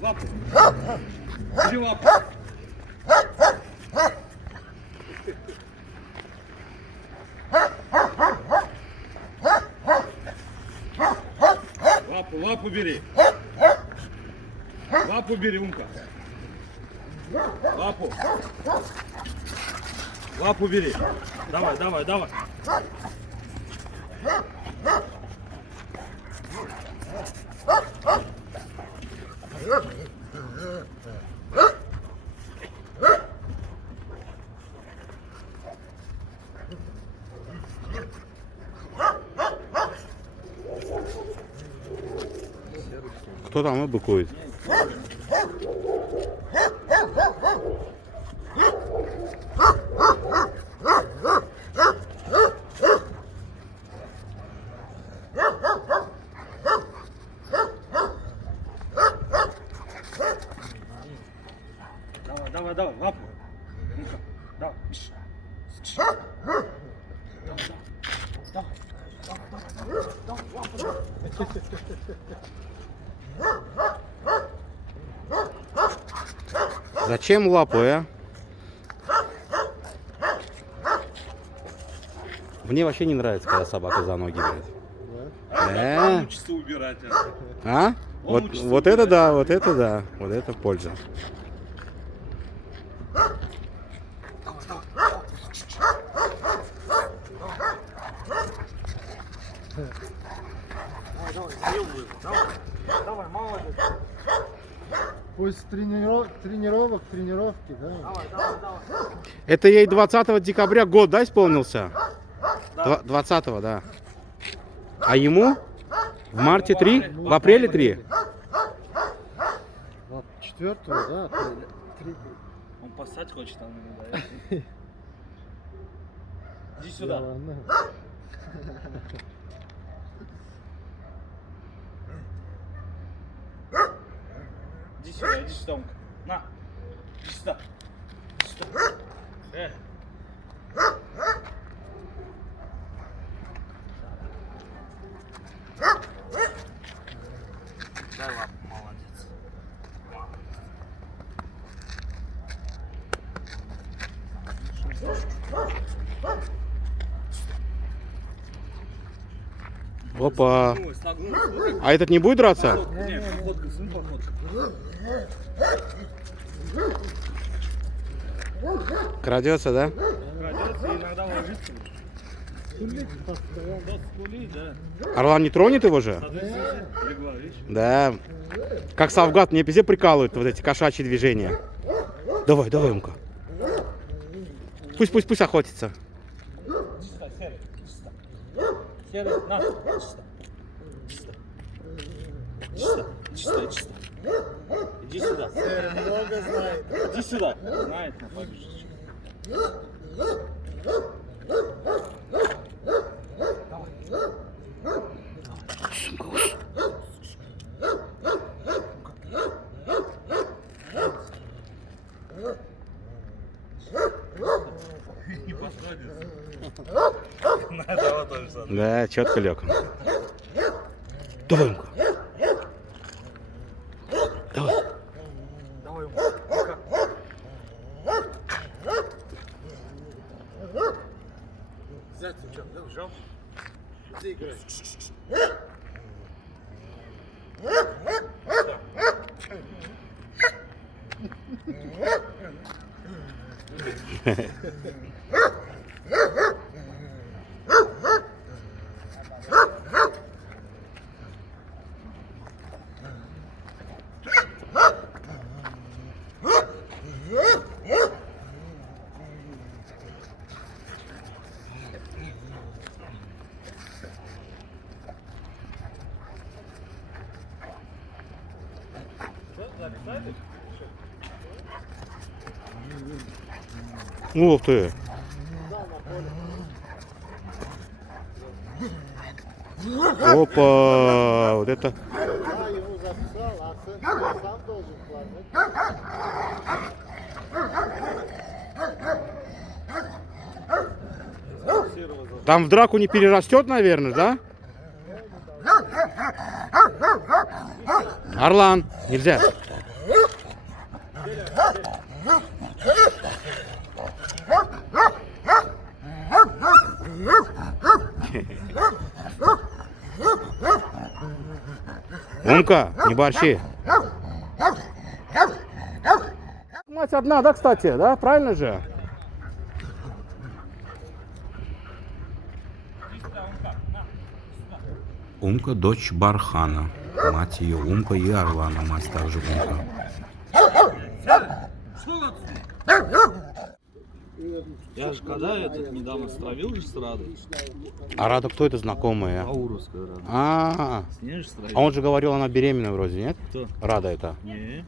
Лапу. Бери лапу. Лапу бери. Лапу бери, Умка. Лапу. Лапу бери. Давай, давай, давай. Кто там быкует? Давай, давай, давай, лапу. Ну-ка, давай. Зачем лапу, а? Мне вообще не нравится, когда собака за ноги берет. Он учится убирать. А? Он Вот, учится вот это убирать. да, вот это да. Вот это польза. Давай, молодец. Пусть тренировки, да? Давай, давай, давай. Это ей 20 декабря год, да, исполнился? 20-го, да. А ему в марте 3? В апреле 3? 4-го, да? Он поссать хочет, а не дает. Иди сюда. Ладно. Иди сюда, Умка. На. Иди сюда. Иди сюда. Дай лапу, молодец. Опа. Согнулась. А этот не будет драться? Не, походка, сын, походка. Крадется, да? Крадется и иногда ложится. Да, скулит, да. Орлан не тронет его же? Соответственно, легла, видишь? Да. Как Савгат, мне везде прикалывают вот эти кошачьи движения. Давай, давай, Умка. Пусть охотится. Иди сюда, Серый, иди сюда. Серый, на, иди сюда. Иди сюда. Иди сюда, иди сюда, иди сюда. Иди сюда. Много знает. Иди сюда. Знает, ну побежишь. Не посадится. Надо вот тоже самое. Да, четко лег. Давай, Умка. Давай. Давай, Умка. Взять, что, взял? Ты играй. Ух ты. Опа, вот это. Да, ему записал, а сам должен платить. Там в драку не перерастет, наверное, да? Орлан, нельзя. Умка, не борщи. Мать одна, да, кстати, да? Правильно же? Умка, дочь Бархана. Мать ее Умка и Орлана. Мать также Умка. Я же когда этот недавно стравил же с Радой. А Рада кто это знакомая? Аурусская Рада. А, С ней же стравил. а он же говорил, она беременная вроде, нет? Кто? Рада это. Не.